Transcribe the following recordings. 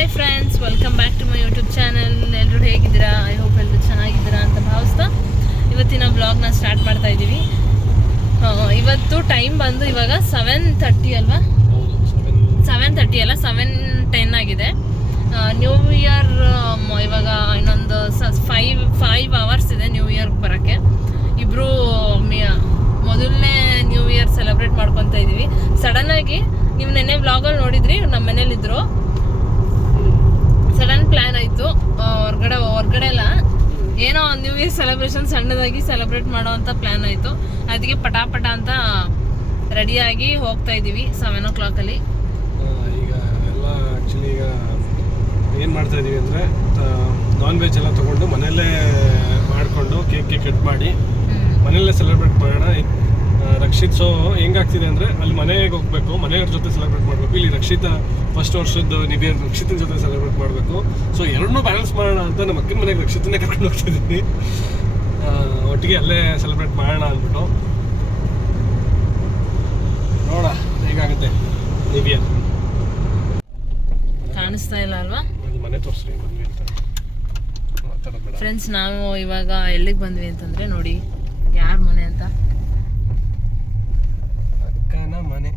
Hi friends, welcome back to my YouTube channel. ಎಲ್ಲರೂ ಹೇಗಿದ್ದೀರಾ? I hope ಎಲ್ಲರೂ ಚೆನ್ನಾಗಿದ್ದೀರಾ ಅಂತ ಭಾವಿಸ್ತಾ ಇವತ್ತಿನ ಬ್ಲಾಗ್ನ ಸ್ಟಾರ್ಟ್ ಮಾಡ್ತಾ ಇದ್ದೀವಿ. ಇವತ್ತು ಟೈಮ್ ಬಂದು ಇವಾಗ 7:30 ಅಲ್ವಾ? 7:30 ಅಲ್ಲ, 7:10 ಆಗಿದೆ. ನ್ಯೂ ಇಯರ್ ಇವಾಗ ಇನ್ನೊಂದು 5 ಅವರ್ಸ್ ಇದೆ ನ್ಯೂ ಇಯರ್ಗೆ ಬರೋಕ್ಕೆ. ಇಬ್ಬರು ಮೊದಲನೇ ನ್ಯೂ ಇಯರ್ ಸೆಲೆಬ್ರೇಟ್ ಮಾಡ್ಕೊತಾ ಇದ್ದೀವಿ. ಸಡನ್ನಾಗಿ ನೀವು ನೆನ್ನೆ ವ್ಲಾಗಲ್ಲಿ ನೋಡಿದ್ರಿ, ನಮ್ಮ ಮನೇಲಿದ್ದರು. ಸಡನ್ ಪ್ಲ್ಯಾನ್ ಆಯಿತು, ಹೊರಗಡೆ ಎಲ್ಲ ಏನೋ ನ್ಯೂ ಇಯರ್ ಸೆಲೆಬ್ರೇಷನ್ ಸಣ್ಣದಾಗಿ ಸೆಲೆಬ್ರೇಟ್ ಮಾಡೋ ಅಂತ ಪ್ಲ್ಯಾನ್ ಆಯಿತು. ಅದಕ್ಕೆ ಪಟ ಅಂತ ರೆಡಿಯಾಗಿ ಹೋಗ್ತಾ ಇದ್ದೀವಿ 7 o'clock. ಈಗ ಎಲ್ಲ ಆ್ಯಕ್ಚುಲಿ ಈಗ ಏನು ಮಾಡ್ತಾ ಇದ್ದೀವಿ ಅಂದರೆ ನಾನ್ ವೆಜ್ ಎಲ್ಲ ತೊಗೊಂಡು ಮನೆಯಲ್ಲೇ ಮಾಡಿಕೊಂಡು ಕೇಕ್ ಕಟ್ ಮಾಡಿ ಮನೆಯಲ್ಲೇ ಸೆಲೆಬ್ರೇಟ್ ಮಾಡೋಣ. ರಕ್ಷಿತ್ ಹೆಂಗಾಗ್ತಿದೆ ಅಂದರೆ ಅಲ್ಲಿ ಮನೆಗೆ ಹೋಗಬೇಕು, ಮನೆಯವ್ರ ಜೊತೆ ಸೆಲೆಬ್ರೇಟ್ ಮಾಡಬೇಕು. ಇಲ್ಲಿ ರಕ್ಷಿತ ಫಸ್ಟ್ ವರ್ಷದ ನ್ಯೂ ಇಯರ್ ರಕ್ಷಿತನ ಜೊತೆ ಸೆಲೆಬ್ರೇಟ್ ಮಾಡಬೇಕು. ಸೊ ಎರಡನ್ನೂ ಬ್ಯಾಲೆನ್ಸ್ ಮಾಡೋಣ ಅಂತ ನಮ್ಮ ಅಕ್ಕನ ಮನೆಗೆ ರಕ್ಷಿತನೇ ಕರ್ಕೊಂಡು ಹೋಗ್ತಿದ್ದೀನಿ. ಒಟ್ಟಿಗೆ ಅಲ್ಲೇ ಸೆಲೆಬ್ರೇಟ್ ಮಾಡೋಣ ಅಂದ್ಬಿಟ್ಟು ನೋಡ ಹೇಗಾಗುತ್ತೆ ನ್ಯೂ ಇಯರ್. ಕಾಣಿಸ್ತಾ ಇಲ್ಲ ಅಲ್ವಾ? ಮನೆ ತೋರಿಸ್ರಿ ಬಂದ್ವಿ ಅಂತ ಫ್ರೆಂಡ್ಸ್. ನಾವು ಇವಾಗ ಎಲ್ಲಿಗೆ ಬಂದ್ವಿ ಅಂತಂದರೆ, ನೋಡಿ ಯಾರ ಮನೆ ಅಂತ, ಅಕ್ಕನ ಮನೆ,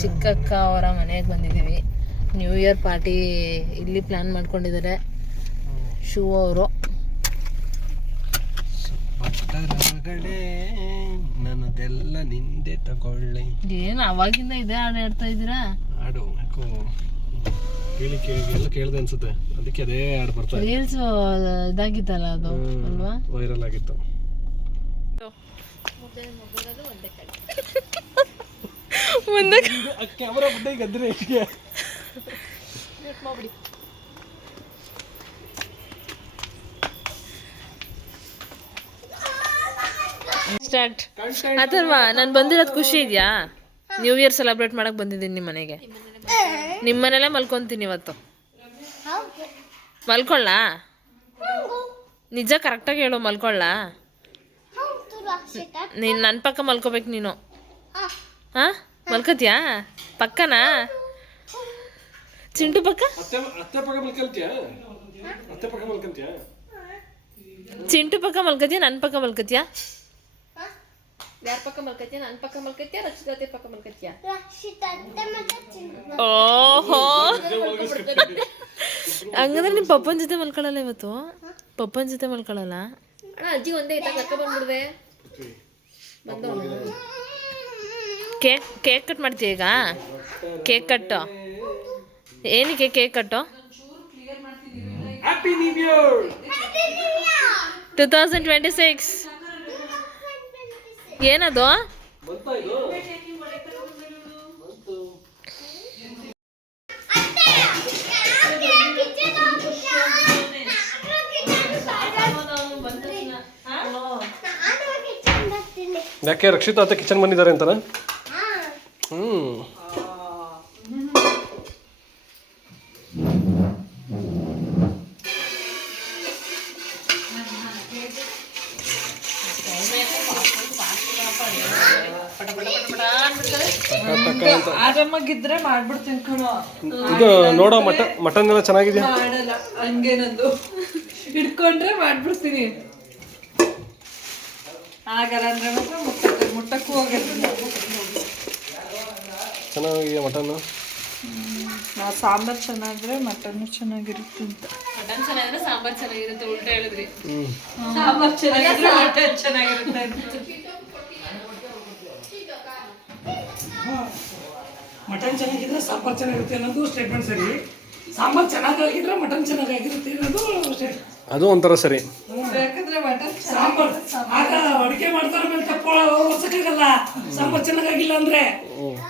ಚಿಕ್ಕಕ್ಕ ಅವರ ಮನೆಗೆ ಬಂದಿದ್ದೀವಿ. ನ್ಯೂ ಇಯರ್ ಪಾರ್ಟಿ ಇಲ್ಲಿ ಪ್ಲ್ಯಾನ್ ಮಾಡ್ಕೊಂಡಿದ್ದಾರೆ ಶೂ ಅವರು. ನನ್ನದೆಲ್ಲ ನಿಂದೆ ತಗೊಳ್ಳಿ. ಏನು ಅವಾಗಿಂದ ಇದೇ ಹಾಡು ಹೇಳ್ತಾ ಇದ್ದೀರಾ? ಹಾಡು ಕೇಳಿ ಎಲ್ಲ ಕೇಳಿದೆ ಅನ್ಸುತ್ತೆ, ಅದಕ್ಕೆ ಅದೇ ಹಾಡು ಬರ್ತಾ ರೀಲ್ಸ್ ಇದಾಗಿತ್ತಲ್ಲ ಅದು ಅಲ್ವಾ, ವೈರಲ್ ಆಗಿತ್ತು. ಮುಂದೆ ಕ್ಯಾಮರಾ ಬಡ್ಡೆ ಗದ್ರೆ ಸ್ಟಾರ್ಟ್. ಅಥರ್ವಾ, ನಾನು ಬಂದಿರೋದು ಖುಷಿ ಇದೆಯಾ? ನ್ಯೂ ಇಯರ್ ಸೆಲೆಬ್ರೇಟ್ ಮಾಡಕ್ಕೆ ಬಂದಿದ್ದೀನಿ ನಿಮ್ಮ ಮನೆಗೆ. ನಿಮ್ಮ ಮನೆಯಲ್ಲೇ ಮಲ್ಕೊತೀನಿ ಇವತ್ತು. ಮಲ್ಕೊಳ್ಳ? ನಿಜ ಕರೆಕ್ಟಾಗಿ ಹೇಳು, ಮಲ್ಕೊಳ್ಳ? ನೀನು ನನ್ನ ಪಕ್ಕ ಮಲ್ಕೋಬೇಕು ನೀನು. ಹಾಂ, ಮಲ್ಕೋತಿಯಾ ಪಕ್ಕನಾ? ಚಿಂಟು ಪಕ್ಕ? ಚಿಂಟು ಪಕ್ಕ ಮಲ್ಕೋತಿಯಾ, ನನ್ನ ಪಕ್ಕ ಮಲ್ಕೋತಿಯಾ? ಯಾರ ಪಕ್ಕ ಮಲ್ಕೋತಿಯಾ? ನನ್ನ ಪಕ್ಕ ಮಲ್ಕೋತಿಯಾ, ರಕ್ಷಿತ ಪಕ್ಕ ಮಲ್ಕೋತಿಯಾ? ಓಹೋ, ಹಂಗಂದ್ರೆ ನಿಮ್ಮ ಪಪ್ಪನ ಜೊತೆ ಮಲ್ಕೊಳ್ಳಲ್ಲ ಇವತ್ತು? ಪಪ್ಪನ ಜೊತೆ ಮಲ್ಕೊಳ್ಳಲ್ಲ? ಅಜ್ಜಿ ಒಂದೇ ಐತ ಕರ್ಕ ಬಂದ್ಬಿಡ್ದೆ. ಕೇಕ್ ಕಟ್ ಮಾಡ್ತೀಯ ಈಗ? ಕೇಕ್ ಕಟ್ಟು. ಏನಕ್ಕೆ ಕೇಕ್ ಕಟ್ಟು? 2026 ಏನದು? ಯಾಕೆ ರಕ್ಷಿತ ಅಂತ ಕಿಚನ್ ಬಂದಿದ್ದಾರೆ ಅಂತಾನ? ಆರಾಮಾಗಿದ್ರೆ ಮಾಡ್ಬಿಡ್ತೀನಿ ಕಣೋ. ಇದು ನೋಡೋ ಮಟನ್ ಎಲ್ಲ ಚೆನ್ನಾಗಿದೆಯಾ? ಮಾಡಲ್ಲ ಹಂಗೇನಂದು, ಇಟ್ಕೊಂಡ್ರೆ ಮಾಡ್ಬಿಡ್ತೀನಿ. ಆಗಲ್ಲ ಅಂದ್ರೆ ಮಾತ್ರ ಮುಟ್ಟಕ್ಕೂ ಹೋಗಲ್ಲ. ಚೆನ್ನಾಗಿದೆಯಾ ಮಟನ್? ನಾವು ಸಾಂಬಾರು ಚೆನ್ನಾಗಿದ್ರೆ ಮಟನ್ನು ಚೆನ್ನಾಗಿರುತ್ತೆ ಅಂತ. ಮಟನ್ ಚೆನ್ನಾಗಿದ್ರೆ ಸಾಂಬಾರು ಚೆನ್ನಾಗಿರುತ್ತೆ, ಉಲ್ಟಾ ಹೇಳಿದ್ರಿ. ಸಾಂಬಾರು ಚೆನ್ನಾಗಿದ್ರೆ ಮಟನ್ ಚೆನ್ನಾಗಿರುತ್ತೆ ಅಂತ. ಮಟನ್ ಚೆನ್ನಾಗಿದ್ರೆ ಸಾಂಬಾರು ಚೆನ್ನಾಗಿರುತ್ತೆ ಅನ್ನೋದು ಸ್ಟೇಟ್ಮೆಂಟ್ ಸರಿ. ಸಾಂಬಾರು ಚೆನ್ನಾಗಿದ್ರೆ ಮಟನ್ ಚೆನ್ನಾಗಿರುತ್ತೆ ಅನ್ನೋದು ಅದು ಒಂಥರ ಸರಿ. ಯಾಕಂದ್ರೆ ಮಟನ್ ಸಾಂಬಾರು ಆಗ ಅಡುಗೆ ಮಾಡ್ತಾರ ಮೇಲೆ ತಪ್ಪು ಹೊಸಕ್ಕಾಗಲ್ಲ. ಸಾಂಬಾರು ಚೆನ್ನಾಗಿಲ್ಲ ಅಂದ್ರೆ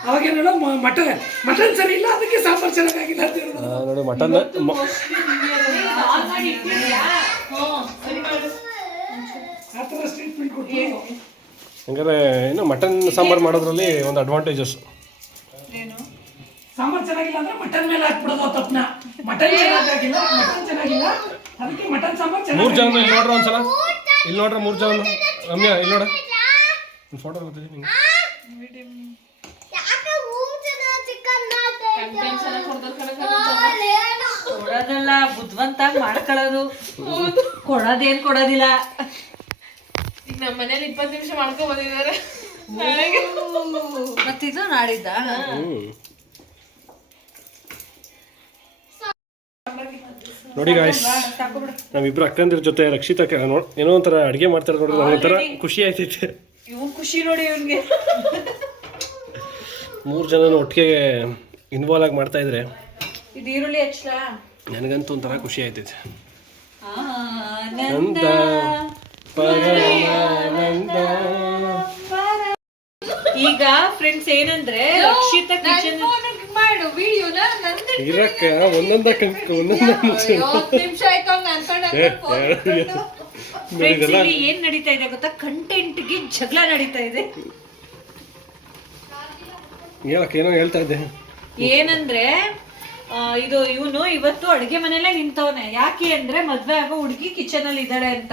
ಅವಾಗೇನೋ ಮಟನ್ ಸರಿ ಇಲ್ಲ, ಅದಕ್ಕೆ ಸಾಂಬಾರು ಚೆನ್ನಾಗಿಲ್ಲ ಅಂತ ಹೇಳೋದು. ನೋಡಿ ಮಟನ್ ಆ ಥರ ಸ್ಟೇಟ್ಮೆಂಟ್ ಕೊಟ್ಟು ಹಂಗಾರೆ ಇನ್ನು ಮಟನ್ ಸಾಂಬಾರು ಮಾಡೋದ್ರಲ್ಲಿ ಒಂದು ಅಡ್ವಾಂಟೇಜಸ್ ಏನು? ಸಾಂಬಾರು ಚೆನ್ನಾಗಿಲ್ಲ ಅಂದ್ರೆ ಮಟನ್ ಮೇಲೆ ಹಾಕ್ಬಿಡೋದು ತಪ್ಪನ. ಮಟನ್ ಚೆನ್ನಾಗಿಲ್ಲ ಅದಕ್ಕೆ ಮಟನ್ ಸಾಂಬಾರು ಚೆನ್ನಾಗಿ. 3 ಜನ ಇಲ್ಲಿ ನೋಡ್ರಿ ಒಂದ್ಸಲ, ಇಲ್ಲಿ ನೋಡ್ರಿ 3 ಜನ. ರಮ್ಯಾ ಇಲ್ಲಿ ನೋಡ, ಫೋಟೋ ಬರ್ತಿದ್ದೀನಿ ನಿಂಗೆ. ಬಲವಂತ ಮಾಡ್ಕೊಳ್ಳೋದು, ಕೊಡೋದೇನ್ ಕೊಡೋದಿಲ್ಲ. ಈಗ ನಮ್ಮ ಮನೇಲಿ 20 ನಿಮಿಷ ಮಾಡ್ಕೊಂಡ್ ಬಂದಿದ್ದಾರೆ. ಮತ್ತಿದು ನಾಡಿದ್ದ ನೋಡಿ ಗಾಯ್ಸ್, ನಾವಿಬ್ರು ಅಕ್ಕಂದ್ರ ಜೊತೆ ರಕ್ಷಿತಾ ಏನೋ ಒಂಥರ ಅಡುಗೆ ಮಾಡ್ತಾರೆ ನೋಡ್ರಿ, ಒಂಥರ ಖುಷಿ ಆಯ್ತೈತೆ. ಇವ್ ಖುಷಿ ನೋಡಿ ಇವನ್ಗೆ. 3 ಜನ ಒಟ್ಟಿಗೆ ಇನ್ವಾಲ್ವ್ ಆಗಿ ಮಾಡ್ತಾ ಇದ್ರೆ ಇದು ಈರುಳ್ಳಿ ಹಚ್ಚಲ. ನನಗಂತೂ ಒಂಥರ ಖುಷಿ ಆಯ್ತೈತೆ. ಆನಂದ ಪರಮಾನಂದ. ಈಗ ಫ್ರೆಂಡ್ಸ್ ಏನಂದ್ರೆ ರಕ್ಷಿತಾ ಕಿಚನ್ ಮಾಡು ವಿಡಿಯೋನ ಇರಕ್ಕ ಒಂದೊಂದ ನಿಮಿಷ ಆಯ್ತು ಹಂಗ ಅನ್ಕೊಂಡೆ. ಫ್ರೆಂಡ್ಸ್ ಇಲ್ಲಿ ಏನ್ ನಡೀತಾ ಇದೆ ಗೊತ್ತಾ, ಕಂಟೆಂಟ್ ಗೆ ಜಗಳ ನಡೀತಾ ಇದೆ. ಹೇಳಕ್ ಏನೋ ಹೇಳ್ತಾ ಇದ್ದೆ. ಏನಂದ್ರೆ ಇದು ಇವನು ಇವತ್ತು ಅಡುಗೆ ಮನೆಯಲ್ಲೇ ನಿಂತವನೆ. ಯಾಕೆ ಅಂದ್ರೆ ಮದ್ವೆ ಆಗೋ ಹುಡುಗಿ ಕಿಚನ್ ಅಲ್ಲಿ ಇದ್ದಾಳೆ ಅಂತ.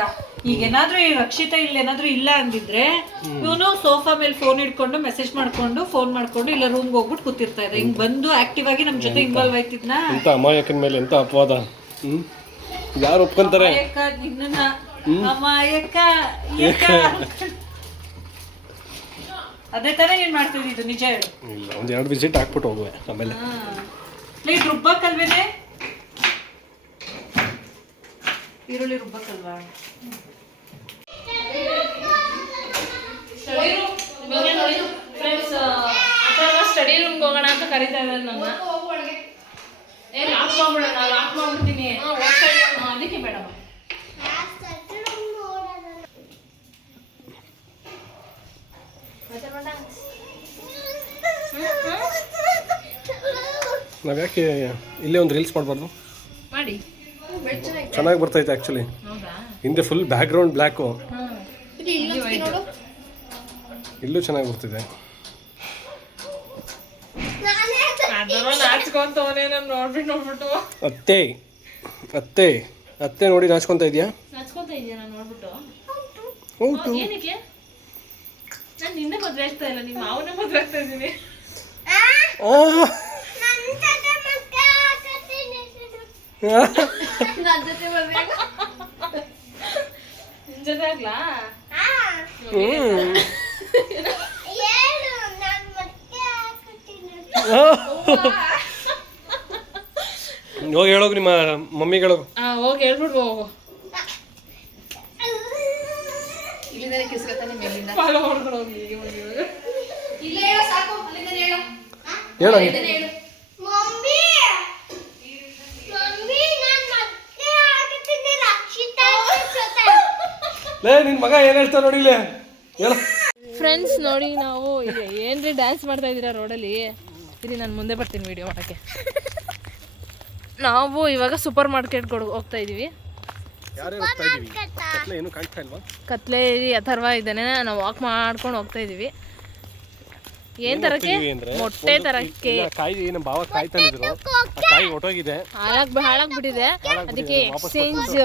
ಈಗ ಏನಾದ್ರೂ ಈ ರಕ್ಷಿತಾ ಇಲ್ಲಿ ಏನಾದ್ರೂ ಇಲ್ಲ ಅಂದಿದ್ರೆ ಇವನು ಸೋಫಾ ಮೇಲೆ ಫೋನ್ ಇಟ್ಕೊಂಡು ಮೆಸೇಜ್ ಮಾಡ್ಕೊಂಡು ಫೋನ್ ಮಾಡ್ಕೊಂಡು ಇಲ್ಲ ರೂಮ್ಗೆ ಹೋಗ್ಬಿಟ್ಟು ಕೂತಿರ್ತಾ ಇದ್ದ. ಹಿಂಗ್ ಬಂದು ಆಕ್ಟಿವ್ ಆಗಿ ನಮ್ ಜೊತೆ ಇನ್ವಾಲ್ವ್ ಆಯ್ತಿದ್ನ. ಎಂತ ಅಮಾಯಕನ ಮೇಲೆ ಎಂತ ಅಪವಾದ. ಯಾರು ಒಪ್ಕೊಂತಾರೆ? ನಿನ್ನ ಅಮಾಯಕ ಅದೇ ತರ ಏನ್ ಮಾಡ್ತಿದ್ದು ನಿಜ ಹೇಳು. ಇಲ್ಲ, 1-2 ವಿಸಿಟ್ ಹಾಕ್ಬಿಟ್ಟು ಹೋಗುವೆ ಆಮೇಲೆ. ಇದು ರುಬ್ಬಕ್ಕಲ್ವೇನೆ, ಈರುಳ್ಳಿ ರುಬ್ಬಕ್ಕಲ್ವಾ? ಸ್ಟಡಿ ರೂಮ್ಗೆ ಹೋಗೋಣ ಅಂತ ಕರಿತಾ ಇದ್ದಾರೆ ನಮ್ಮ. ಲಾಕ್ ಮಾಡ್ಬಿಡೋಣ, ಲಾಕ್ ಮಾಡ್ಬಿಡ್ತೀನಿ. ಅದಕ್ಕೆ ಬೇಡ ನಾವ್ ಯಾಕೆ ಇಲ್ಲೇ ಒಂದು ರೀಲ್ಸ್ ಮಾಡಬಾರ್ದು? ಮಾಡಿ, ಚೆನ್ನಾಗಿ ಬರ್ತೈತೆ ಆ್ಯಕ್ಚುಲಿ. ಹಿಂದೆ ಫುಲ್ ಬ್ಯಾಕ್ ಗ್ರೌಂಡ್ ಬ್ಲ್ಯಾಕು, ಇಲ್ಲೂ ಚೆನ್ನಾಗಿ ಬರ್ತಿದೆ. ನೋಡ್ಬಿಟ್ಟು ಅತ್ತೆ ಅತ್ತೆ ಅತ್ತೆ ನೋಡಿ ನಾಚ್ಕೊಂತ ಇದೆಯಾ? ನಾಚ್ಕೊಂತ ಇದೆಯಾ ನಾನು ನೋಡ್ಬಿಟ್ಟು? ಹೌದು. ಏನಕ್ಕೆ ನಾನು ನಿನ್ನೆ ಮದುವೆ ಆಗ್ತಾ ಇಲ್ಲ, ನಿಮ್ಮ ಮಾವನೇ ಮದುವೆ ಆಗ್ತಾ ಇದ್ದೀನಿ. ನನ್ನ ಜೊತೆ ಮದುವೆ ನಿನ್ ಜೊತೆ ಆಗ್ಲಾ? ಹೋಗಿ ಹೇಳೋಗ ನಿಮ್ಮ ಮಮ್ಮಿಗಳು. ಹೋಗಿ ಹೇಳ್ಬಿಡ್ಬೋ. ಹೋಗು, ಇಲ್ಲಿಂದ ಕಿಸ್ಕತಾನೆ ಮೇಲಿಂದ ಫಾಲೋ ಮಾಡ್ಕೊಂಡು ಹೋಗಿ. ಇಲ್ಲೇ ಹೇಳು ಸಾಕು, ಅಲ್ಲಿಂದ ಹೇಳು. ಹೇಳು ಹೇಳು. ನಿನ್ ಮಗ ಏನ್ ಹೇಳ್ತಾ ನೋಡಿ ಇಲ್ಲಿ ಹೇಳು. ಫ್ರೆಂಡ್ಸ್ ನೋಡಿ, ನಾವು ಏನ್ರಿ ಡ್ಯಾನ್ಸ್ ಮಾಡ್ತಾ ಇದ್ದೀರಾ ರೋಡಲ್ಲಿ? ಇಲ್ಲಿ ನಾನು ಮುಂದೆ ಬರ್ತೀನಿ ವಿಡಿಯೋ ಮಾಡೋಕ್ಕೆ. ನಾವು ಇವಾಗ ಸೂಪರ್ ಮಾರ್ಕೆಟ್ಗೆ ಹೋಗ್ತಾ ಇದ್ದೀವಿ. ಕತ್ಲೆ ಅಥರ್ವ ಇದ್ದಾನೆ, ನಾವು ವಾಕ್ ಮಾಡ್ಕೊಂಡು ಹೋಗ್ತಾ ಇದ್ದೀವಿ. ಏನ್ ತರಕ್ಕೆ? ಮೊಟ್ಟೆ ತರಕ್ಕೆ. ಹಾಳಾಗ್ಬಿಟ್ಟಿದೆ, ಅದಕ್ಕೆ ಎಕ್ಸ್ಚೇಂಜ್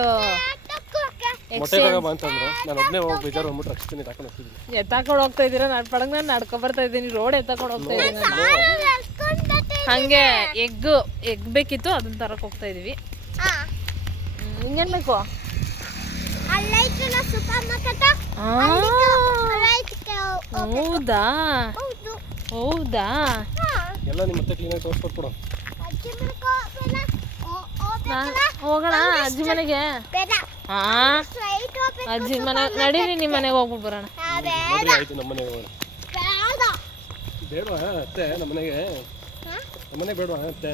ಎತ್ತಾಕೊಂಡು ಹೋಗ್ತಾ ಇದ್ದೀರಾ? ನಡ್ಪಡಂಗ್ ನಾನು ನಡ್ಕೊಂಡ್ ಬರ್ತಾ ಇದ್ದೀನಿ, ರೋಡ್ ಎತ್ತಾಕೊಂಡು ಹೋಗ್ತಾ ಇದ್ದೀನಿ. ಹಂಗೆ ಎಗ್ ಬೇಕಿತ್ತು, ಅದನ್ನ ತರಕ್ ಹೋಗ್ತಾ ಇದೀವಿ. ನಿಂಗೇನ್ ಬೇಕು? ಹೌದಾ ಹೌದಾ, ಎಲ್ಲ ನಿಮ್ಮ ಮತ್ತೆ ಕ್ಲೀನಾಗಿ ತೋರಿಸ್ಕೊಟ್ಬಿಡು. ಹೋಗೋಣ ಅಜ್ಜಿ ಮನೆಗೆ. ಹಾ, ಅಜ್ಜಿ ಮನೆ ನಡೀರಿ, ನಿಮ್ಮ ಮನೆಗೆ ಹೋಗ್ಬಿಟ್ಟು ಬರೋಣ. ಆಯ್ತು, ನಮ್ಮ ಮನೆಗೆ ಹೋಗೋಣ. ಬೇಡವಾ ಅತ್ತೆ? ನಮ್ಮನೆಗೆ ನಮ್ಮನೆ ಬೇಡವಾ ಅತ್ತೆ?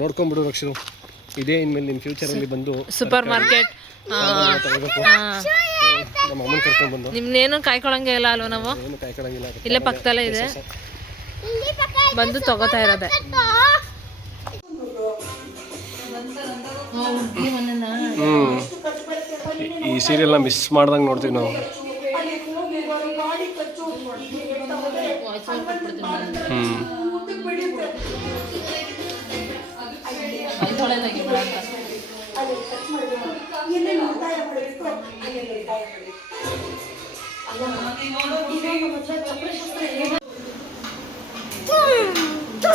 ನೋಡ್ಕೊಂಡ್ಬಿಡು ರಕ್ಷಣು, ಇದೇ ಇನ್ಮೇಲೆ ನಿಮ್ಮ ಫ್ಯೂಚರಲ್ಲಿ ಬಂದು ಸೂಪರ್ ಮಾರ್ಕೆಟ್ ತಗೋಬೇಕು. ನಮ್ಮ ಅಮ್ಮನ ಕರ್ಕೊಂಡು ಬಂದು ನಿಮ್ನೇನು ಕಾಯ್ಕೊಳಂಗೆ ಇಲ್ಲ ಅಲ್ವ? ನಾವು ಏನು ಕಾಯ್ಕೊಳಂಗಿಲ್ಲ, ಇಲ್ಲೇ ಪಕ್ಕದಲ್ಲೇ ಇದೆ, ಬಂದು ತಗೋತಾ ಇರೋದೆ. ಈ ಸೀರಿಯಲ್ನ ಮಿಸ್ ಮಾಡ್ದಂಗೆ ನೋಡ್ತೀವಿ ನಾವು.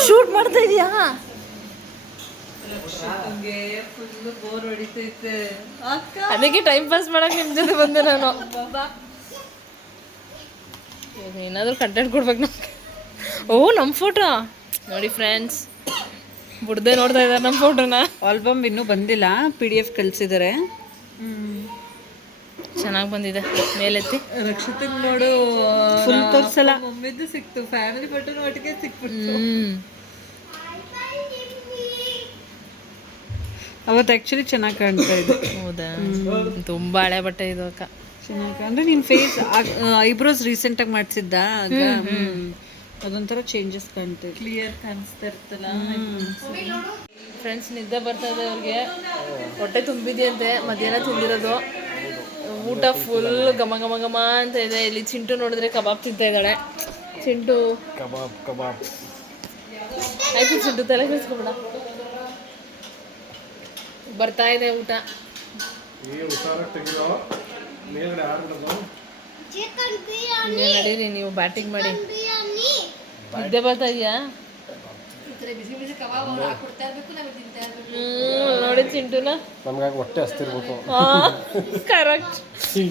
ಶೂಟ್ ಮಾಡ್ತಾ ಇದೀಯಾ? ಫುಲ್ ಬೋರ್ ಹೊಡಿತೈತೆ ಅಕ್ಕ. ಅದಕ್ಕೆ ಟೈಮ್ ಪಾಸ್ ಮಾಡಕ್ ನಿಮ್ ಜೊತೆ ಬಂದೆ ನಾನು. ಏನಾದರೂ ಕಂಟೆಂಟ್ ಕೊಡ್ಬೇಕು ನಮ್ಗೆ. ಓ ನಮ್ಮ ಫೋಟೋ ನೋಡಿ ಫ್ರೆಂಡ್ಸ್, ಬುಡ್ದೆ ನೋಡ್ತಾ ಇದ್ದಾರೆ ನಮ್ಮ ಫೋಟೋನ. ಆಲ್ಬಮ್ ಇನ್ನೂ ಬಂದಿಲ್ಲ, PDF ಕಳ್ಸಿದ್ದಾರೆ. ಚೆನ್ನಾಗಿ ಬಂದಿದೆ. ಮೇಲೆತ್ತಿ ರಕ್ಷಿತನ್ ನೋಡು, ಫುಲ್ ತೋರ್ಸಲ್ಲ. ಮಮ್ಮಿದ್ದು ಸಿಕ್ತು, ಫ್ಯಾಮಿಲಿ ಫೋಟೋನು ಒಟ್ಟಿಗೆ ಸಿಕ್ಬಿಟ್ಟು. ಅವತ್ತು ಆ್ಯಕ್ಚುಲಿ ಚೆನ್ನಾಗಿ ಕಾಣ್ತಾ ಇದೆ. ಹೌದಾ? ತುಂಬ ಹಳೆ ಬಟ್ಟೆ ಇದು ಅಕ್ಕ. ಚೆನ್ನಾಗಿ ಅಂದರೆ ನಿನ್ನ ಫೇಸ್ ಐಬ್ರೋಸ್ ರೀಸೆಂಟಾಗಿ ಮಾಡಿಸಿದ್ದ ಆಗ ಅದೊಂಥರ ಚೇಂಜಸ್ ಕಾಣ್ತದೆ, ಕ್ಲಿಯರ್ ಕಾಣಿಸ್ತಾ ಇರ್ತಲ್ಲ. ಫ್ರೆಂಡ್ಸ್ ನಿದ್ದೆ ಬರ್ತಾ ಇದೆ ಅವ್ರಿಗೆ, ಹೊಟ್ಟೆ ತುಂಬಿದೆಯಂತೆ, ಮಧ್ಯಾಹ್ನ ತಿಂದಿರೋದು. ಊಟ ಫುಲ್ ಘಮ ಘಮ ಘಮ ಅಂತ ಇದೆ. ಇಲ್ಲಿ ಚಿಂಟು ನೋಡಿದ್ರೆ ಕಬಾಬ್ ತಿಂತಾ ಇದ್ದಾಳೆ. ಚಿಂಟು ಕಬಾಬ್ ಆಯ್ತು ಚಿಂಟು, ತಲೆ ಕೆಡಿಸ್ಕೊಬೇಡ. ಬರ್ತಾ ಇದೆ ಊಟ. ನಡೀರಿ, ನೀವು ಬ್ಯಾಟಿಂಗ್ ಮಾಡಿ. ನಿದ್ದೆ ಬರ್ತಾ ಇದೆಯಾ? ನೋಡಿ ಚಿಂಟುನ, ನಮ್ಗಾಗಿ ಹೊಟ್ಟೆ ಹಸ್ತಿರ್ಬೇಕು.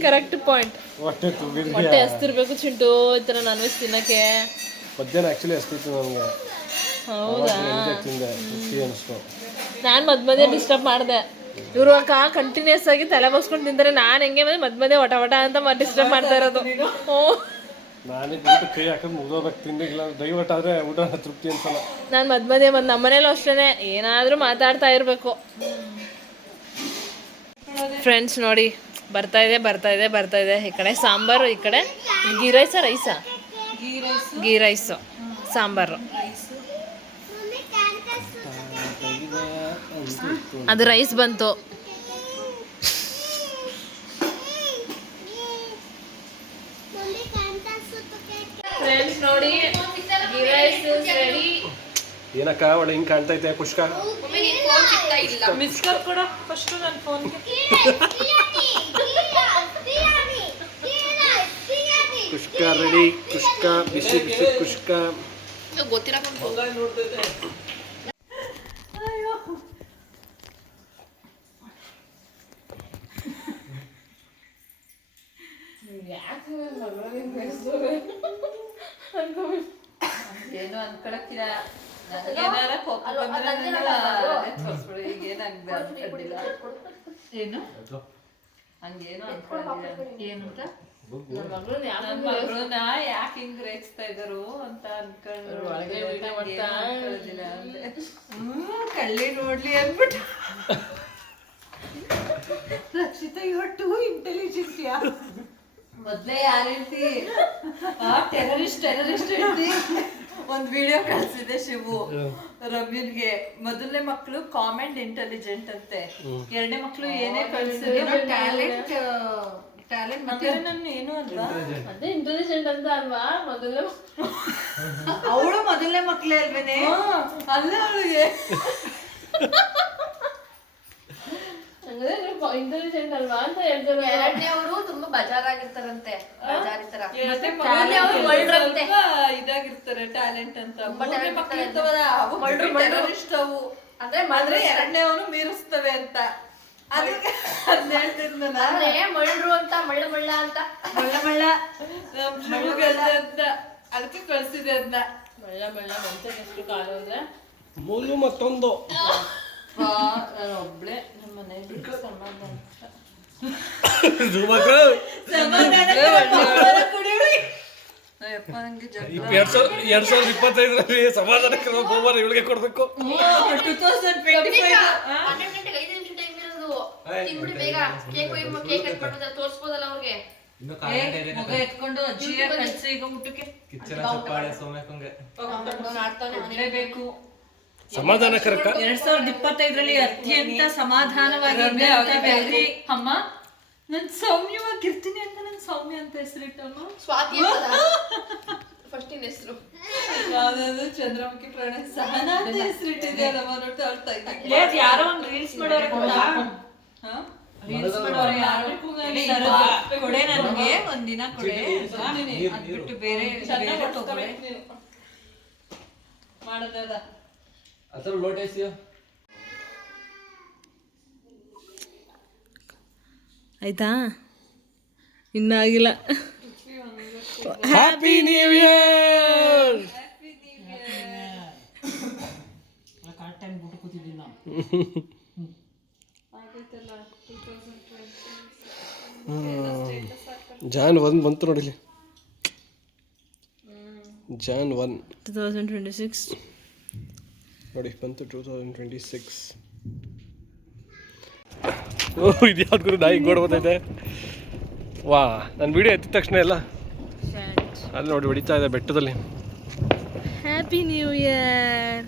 Correct point. ಹೊಟ್ಟೆ ಹಸ್ತಿರ್ಬೇಕು ಚಿಂಟು ಈ ಥರ ನಾನ್ ವೆಜ್ ತಿನ್ನಕ್ಕೆ. ಮಧ್ಯಾಹ್ನ ಆ್ಯಕ್ಚುಲಿ ಹಸ್ತಿತ್ತು ನಮಗೆ. ಹೌದಾ? ತಿಂದೆ ಅನಿಸ್ತು. ನಾನು ಮಧ್ಯ ಡಿಸ್ಟರ್ಬ್ ಮಾಡಿದೆ. ಇವರು ಅಕ್ಕ ಕಂಟಿನ್ಯೂಸ್ ಆಗಿ ತಲೆ ಬಗ್ಸ್ಕೊಂಡು ತಿಂತಾರೆ. ನಾನು ಹೆಂಗೆ ಮಧ್ಯ ವಟ ವಟ ಅಂತ ಡಿಸ್ಟರ್ಬ್ ಮಾಡ್ತಾ ಇರೋದು. ನಾನೇ ಊಟ ಕೈ ಹಾಕೋದು ಮುಗಿದೋಗ್ಬೇಕು, ತಿಂದಿಲ್ಲ ದಯವಿಟ್ಟು ಆದರೆ ಊಟ ತೃಪ್ತಿ ಅನ್ಸಲ್ಲ. ನಾನು ಮಧ್ಯ ನಮ್ಮನೇಲೂ ಅಷ್ಟೇ ಏನಾದರೂ ಮಾತಾಡ್ತಾ ಇರಬೇಕು. ಫ್ರೆಂಡ್ಸ್ ನೋಡಿ, ಬರ್ತಾ ಇದೆ. ಈ ಕಡೆ ಸಾಂಬಾರು, ಈ ಕಡೆ ಗೀ ರೈಸಾ ಗೀ ರೈಸು, ಸಾಂಬಾರು. ಅದು ರೈಸ್ ಬಂತು. ಫ್ರೆಂಡ್ಸ್ ನೋಡಿ, ಗೀ ರೈಸ್ ರೆಡಿ. ಏನಕ್ಕ ಒಳ್ಳೆ ಹಿಂಗೆ ಕಾಣ್ತೈತೆ ಪುಷ್ಕ? ಮಿಸ್ ಕಾಲ್ ಕೊಡ ಫಸ್ಟು ನನ್ನ ಫೋನ್ಗೆ. ಕುಷ್ಕ ರೆಡಿ, ಕುಷ್ಕ ಬಿಸಿ ಬಿಸಿ ಕುಷ್ಕ. ಏನು ಅನ್ಕೊಳಕ್ಕಿಲ್ಲ, ನನಗೇನಾರ ಕೋಪ ಬಂದ್ರೆ ತೋರಿಸ್ಬಿಡು. ಈಗೇನು ಅನ್ಕೊಂಡಿಲ್ಲ, ಏನು ಹಂಗೇನು ಅನ್ಕೊಂಡಿಲ್ಲ. ಏನಂತ ನನ್ನ ಮಗಳನ್ನ ಯಾಕೆ ಹಿಂಗ್ ರೇಗಿಸ್ತಾ ಇದ್ದಾರು ಅಂತ ಅನ್ಕೊಳ್ಳೋದಿಲ್ಲ. ಕಳ್ಳಿ ನೋಡ್ಲಿ ಅಂದ್ಬಿಟ್ಟು. ರಕ್ಷಿತಾ ಇವತ್ತು ಇಂಟೆಲಿಜೆಂಟ್ ಯಾ ಮೊದ್ಲೇ ಯಾರ ಹೇಳ್ತಿ? ಟೆರರಿಸ್ಟ್ ಹೇಳ್ತಿ. ಒಂದ್ ವಿಡಿಯೋ ಕಳ್ಸಿದೆ ಶಿವು ರಮ್ಯನ್ಗೆ. ಮೊದಲನೇ ಮಕ್ಳು ಕಾಮೆಂಟ್ ಇಂಟೆಲಿಜೆಂಟ್ ಅಂತೆ, ಎರಡನೇ ಮಕ್ಳು ಏನೇ ಕಳ್ಸಿದ್ರು ಟ್ಯಾಲೆಂಟ್ ಮತ್ತೆ ನನ್ನ ಏನು ಅಲ್ವಾ, ಅದೇ ಇಂಟೆಲಿಜೆಂಟ್ ಅಂತ ಅಲ್ವಾ? ಅವಳು ಮೊದಲನೇ ಮಕ್ಳೇ ಅಲ್ವೇನೆ? ಅಲ್ಲ ಅವಳಿಗೆ ಇಂಟೆಲಿಜೆಂಟ್ ಅಲ್ವಾ ಅಂತ ಹೇಳ್ತಾರೆ. ಎರಡನೇ ಅವರು ತುಂಬಾ ಬಜಾರಾಗಿರ್ತಾರಂತೆ, ಇದಾಗಿರ್ತಾರೆ ಟ್ಯಾಲೆಂಟ್ ಅಂತ. ಮೂರನೇ ಮಕ್ಳು ಇರ್ತಾವಲ್ಲ ಅವು ಟೆರರಿಸ್ಟ್, ಅವು ಅಂದ್ರೆ ಎರಡನೇ ಅವನು ಮೀರಿಸ್ತವೆ ಅಂತ. ಅದಕ್ಕೆ ಅದ್ನ ಹೇಳ್ತಿದ್ನಲ್ಲ, ಮಳ್ರು ಅಂತ ಮಳ್ಳ ಮಳ್ಳ ಅಂತ ಮಳ್ಳ ಅಂತ ಅದಕ್ಕೆ ಕಳ್ಸಿದೆ ಅದನ್ನ. ಮಳ್ಳ ಮಂಚ ಎಷ್ಟು ಕಾಲ ಹೋದ್ರೆ ಮೂಲು ಮತ್ತೊಂದು ನಾನು ಒಬ್ಳೆ ನಮ್ಮ ಮನೆಯಲ್ಲಿ ಸಮಾಧಾನ ನಂಗೆ 2025ರಲ್ಲಿ ಸಮಾಧಾನಕ್ಕೆ ಬಹುಮಾನ ಇವಳಿಗೆ ಕೊಡ್ಬೇಕು. 2025 12 ಗಂಟೆಗೆ 5 ನಿಮಿಷ ಟೈಮ್ ಇರೋದು. ತಿನ್ಬಿಡಿ ಬೇಗ, ಕೇಕ್ ಕಟ್ ಮಾಡ್ಬಿಟ್ಟು ತೋರಿಸ್ಬೋದಲ್ಲ ಅವ್ರಿಗೆ. ಮಗ ಎತ್ಕೊಂಡು ಅಜ್ಜಿಯ ಕಳ್ಸಿ ಈಗ ಊಟಕ್ಕೆ ಬೇಕು. ಸಮಾಧಾನಕರಕ 2025ರಲ್ಲಿ ಅತ್ಯಂತ ಸಮಾಧಾನವಾಗಿ ಅಮ್ಮ ನನ್ ಸೌಮ್ಯವಾಗಿರ್ತೀನಿ ಅಂತ ನನ್ ಸೌಮ್ಯ ಅಂತ ಹೆಸರಿಟ್ಟಮ್ಮ. ಸ್ವಾತಿ ಫಸ್ಟ್ ಇನ್ ಹೆಸರು ಯಾವ್ದಾದ್ರು ಚಂದ್ರಮುಖಿ ಪ್ರಣಯ ಸಹನ ಅಂತ ಹೆಸರಿಟ್ಟಿದೆ. ಯಾರೋ ಒಂದು ರೀಲ್ಸ್ ಮಾಡೋರು ರೀಲ್ಸ್ ಮಾಡೋರು ಯಾರು ಸರದು ಕೊಡೆ ನನಗೆ ಒಂದಿನ ಕೊಡೆ ಅದ್ಬಿಟ್ಟು ಬೇರೆ ಬೇರೆ ತಗೊಳ್ಳೆ ಮಾಡೋದದ ಅದ್ರ ಲೋಟೇಸಿಯೋ ಆಯ್ತಾ ಇನ್ನಾಗಿಲ್ಲ. Happy new year. Correct time ಬಿಟ್ಟು ಕೂತಿದ್ದೀನಿ ನಾವು. ಜಾನ್ 1 ಬಂತು ನೋಡಿಲಿ. ಜಾನ್ 1 2026 ನೋಡಿ ಬಂತು 2026. ಓ ಇದು ಯಾವ್ದು ಗುರು ನಾಯಿ ಗೋಡ್ ಬರ್ತೈತೆ. ವಾ ನನ್ನ ವಿಡಿಯೋ ಎತ್ತಿದ ತಕ್ಷಣ ಎಲ್ಲ ಅಲ್ಲಿ ನೋಡಿ ಹೊಡಿತಾ ಇದೆ ಬೆಟ್ಟದಲ್ಲಿ. Happy new year.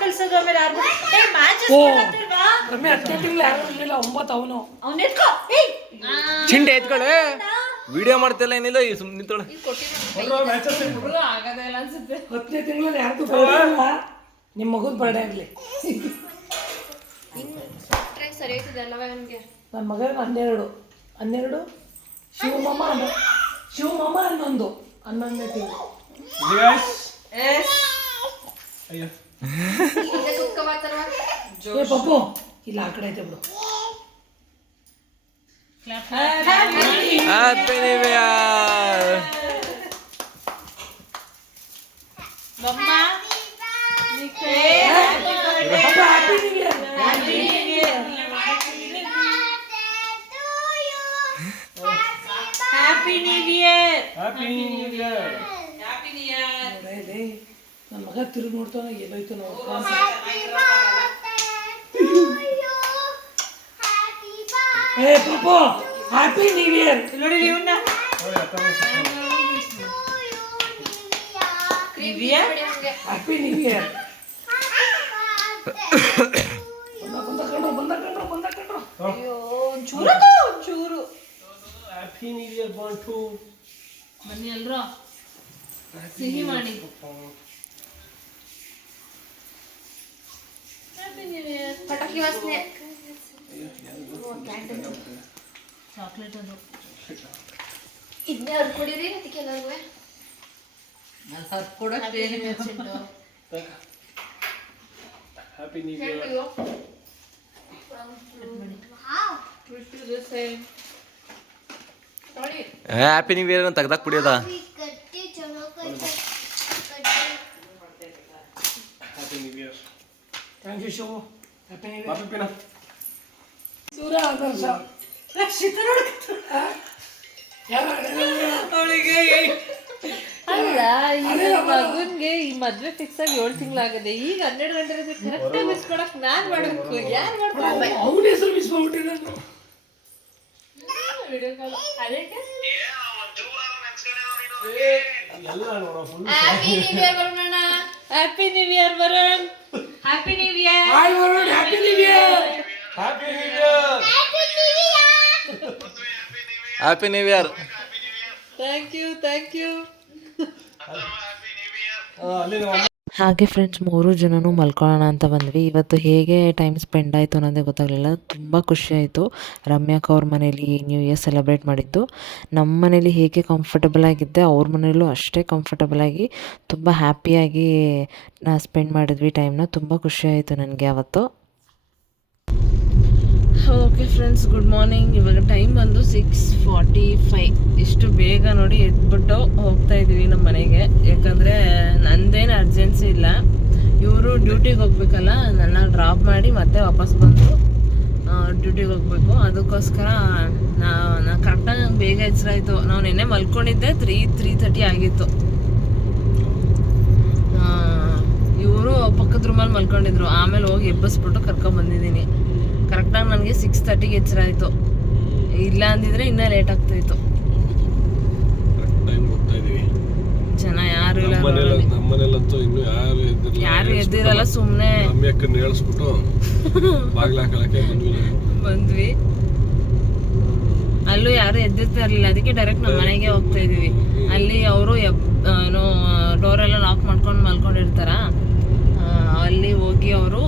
ಕಳ್ಸೋದು ಆಮೇಲೆ ಯಾರು ರಮ್ಯ 10 ತಿಂಗಳು ಯಾರು ಇರಲಿಲ್ಲ 9 ಅವನು ಅವ್ನ ಎತ್ಕೋ ಏಯ್ ಚಿಂಡೆ ಎತ್ಕೊಳ್ಳೆ ವಿಡಿಯೋ ಮಾಡ್ತಿಲ್ಲ ಏನಿಲ್ಲ ಈ ಸುಮ್ಮನೆ ನಿಂತೋಳೆ. ಆಗದೇ ಇಲ್ಲ ಅನ್ಸುತ್ತೆ. 10ನೇ ತಿಂಗಳಲ್ಲಿ ಯಾರ್ದು ಬರ್ಡೇ ನಿಮ್ಮ ಮಗದ ಬರ್ಡೇ ಆಗಲಿ. ಸರಿ ಹೋಯ್ತದೆ ಅಲ್ಲವ ಅವನಿಗೆ. ನನ್ನ ಮಗನ 12 ಶಿವಮಮ್ಮ 11ನೇ ತಿಂಗಳು. ದುಃಖ ಮಾತಾಡುವ ಏ ಪಪ್ಪು ಇಲ್ಲ ಆ ಕಡೆ ಐತೆ ಬಿಡು. Happy new year. ಮಮ್ಮ happy new year. Happy new year. Happy new year. Happy new year. ನೋಡೇ ನನ್ನ ಮಗ ತಿರುಗಿ ನೋಡ್ತಾನೆ ಎಲ್ಲೋಯ್ತು ನಾವು. ಏ ಪಪ್ಪು ಹ್ಯಾಪಿ ನ್ಯೂ ಇಯರ್. ನೋಡಿ ಇವನ್ನ ಹ್ಯಾಪಿ ನ್ಯೂ ಇಯರ್. ಬಂದ ಕಂಡ್ರು. ಅಯ್ಯೋ ಒಂಚೂರು ಹ್ಯಾಪಿ ನ್ಯೂ ಇಯರ್ ಬಾಂಟು. ಬನ್ನಿ ಎಲ್ರು ಸಿಹಿ ಮಾಡಿ. Happy new year. ಪಟಾಕಿ ವಾಸನೆ. ಚಾಕ್ಲೇಟ್ ಅದು ಇದನ್ನೇ ಅವ್ರು ಕುಡೀರಿ ಅದಕ್ಕೆ ಎಲ್ಲರಿಗೂ ಕೊಡಕ್ಕೆ happy new year. Happy new year ತೆಗ್ದಾಕ್ ಕುಡಿಯೋದ. Happy new year. Thank you Shivu. Happy new year. ಬಾಪಿನ ಸೂರ್ಯ ಆದರ್ಶ ರಕ್ಷಿತ ನೋಡಕ್ಕೆ ಯಾರು ಅವಳಿಗೆ ಅಲ್ಲ ಈ ಮಗುನ್ಗೆ ಈ ಮದ್ವೆ ಫಿಕ್ಸ್ ಆಗಿ 7 ತಿಂಗಳಾಗದೆ. ಈಗ 12 ಗಂಟೆ ಕರೆಕ್ಟ್ ಆಗಿ ಮಿಸ್ ಮಾಡಕ್ ನಾನ್ ಮಾಡ್ಬೇಕು. ಯಾರು ಮಾಡ್ತಾರೆ ಅವನ ಹೆಸರು ಮಿಸ್ ಮಾಡ್ಬಿಟ್ಟೆ ನಾನು. ವಿಡಿಯೋ ಕಾಲ್ ಅದಕ್ಕೆ ಎಲ್ಲ ನೋಡೋ ಫುಲ್ ಹ್ಯಾಪಿ ನ್ಯೂ ಇಯರ್ ಬರೋಣ. Happy new year Varun. Happy new year. Hi Varun happy new year. Happy new year. Happy new year. Thank you. ಅಲ್ಲಿ ನಾವು ಹಾಗೆ ಫ್ರೆಂಡ್ಸ್ 3 ಜನನೂ ಮಲ್ಕೊಳ್ಳೋಣ ಅಂತ ಬಂದ್ವಿ. ಇವತ್ತು ಹೇಗೆ ಟೈಮ್ ಸ್ಪೆಂಡ್ ಆಯಿತು ಅನ್ನೋದೇ ಗೊತ್ತಾಗಲಿಲ್ಲ. ತುಂಬ ಖುಷಿಯಾಯಿತು. ರಮ್ಯಾಕ್ ಅವ್ರ ಮನೇಲಿ ನ್ಯೂ ಇಯರ್ ಸೆಲೆಬ್ರೇಟ್ ಮಾಡಿದ್ದು. ನಮ್ಮ ಮನೇಲಿ ಹೇಗೆ ಕಂಫರ್ಟಬಲ್ ಆಗಿದ್ದೆ ಅವ್ರ ಮನೇಲೂ ಅಷ್ಟೇ ಕಂಫರ್ಟಬಲಾಗಿ ತುಂಬ ಹ್ಯಾಪಿಯಾಗಿ ಸ್ಪೆಂಡ್ ಮಾಡಿದ್ವಿ ಟೈಮ್ನ. ತುಂಬ ಖುಷಿಯಾಯಿತು ನನಗೆ ಅವತ್ತು. Okay friends, good morning. ಇವಾಗ ಟೈಮ್ ಬಂದು 6:45. ಇಷ್ಟು ಬೇಗ ನೋಡಿ ಎದ್ಬಿಟ್ಟು ಹೋಗ್ತಾ ಇದ್ದೀವಿ ನಮ್ಮ ಮನೆಗೆ. ಯಾಕಂದರೆ ನಂದೇನು ಅರ್ಜೆನ್ಸಿ ಇಲ್ಲ. ಇವರು ಡ್ಯೂಟಿಗೆ ಹೋಗ್ಬೇಕಲ್ಲ, ನನ್ನ ಡ್ರಾಪ್ ಮಾಡಿ ಮತ್ತೆ ವಾಪಸ್ ಬಂದು ಡ್ಯೂಟಿಗೆ ಹೋಗ್ಬೇಕು. ಅದಕ್ಕೋಸ್ಕರ ನಾ ಕರೆಕ್ಟಾಗಿ ನಂಗೆ ಬೇಗ ಎಚ್ಚರಾಯಿತು. ನಾವು ನಿನ್ನೆ ಮಲ್ಕೊಂಡಿದ್ದೆ 3:30 ಆಗಿತ್ತು. ಇವರು ಪಕ್ಕದ ರೂಮಲ್ಲಿ ಮಲ್ಕೊಂಡಿದ್ರು. ಆಮೇಲೆ ಹೋಗಿ ಎಬ್ಬಿಸ್ಬಿಟ್ಟು ಕರ್ಕೊಂಬಂದಿದ್ದೀನಿ. ಕರೆಕ್ಟಾಗಿ ನನಗೆ 6:30ಗೆ ಎಚ್ಚರ ಆಯಿತು. ಇಲ್ಲ ಅಂದಿದ್ರೆ ಇನ್ನೂ ಲೇಟ್ ಆಗ್ತಾಯಿತ್ತು. ಕರೆಕ್ಟ್ ಟೈಮ್ ಹೋಗ್ತಾ ಇದೀವಿ. ಜನ ಯಾರು ಇಲ್ಲ. ನಮ್ಮನೇಲಂತೂ ಇನ್ನೂ ಯಾರು ಎದ್ದಿರಲ್ಲ. ಸುಮ್ಮನೆ ರಮ್ಯಕ್ಕನ್ನ ಹೇಳಿಸ್ಬಿಟ್ಟು ಬಾಗ್ಲ ಹಾಕಳಕ್ಕೆ ಬಂದ್ವಿ. ಅಲ್ಲೂ ಯಾರು ಎದ್ದಿರ್ತಾ ಇರಲಿಲ್ಲ. ಅದಕ್ಕೆ ಡೈರೆಕ್ಟ್ ನಮ್ಮ ಮನೆಗೆ ಹೋಗ್ತಾ ಇದೀವಿ. ಅಲ್ಲಿ ಅವರು ಏನೋ ಡೋರೆಲ್ಲ ಲಾಕ್ ಮಾಡ್ಕೊಂಡು ಮಲ್ಕೊಂಡಿರ್ತಾರ. ಅಲ್ಲಿ ಹೋಗಿ ಅವರು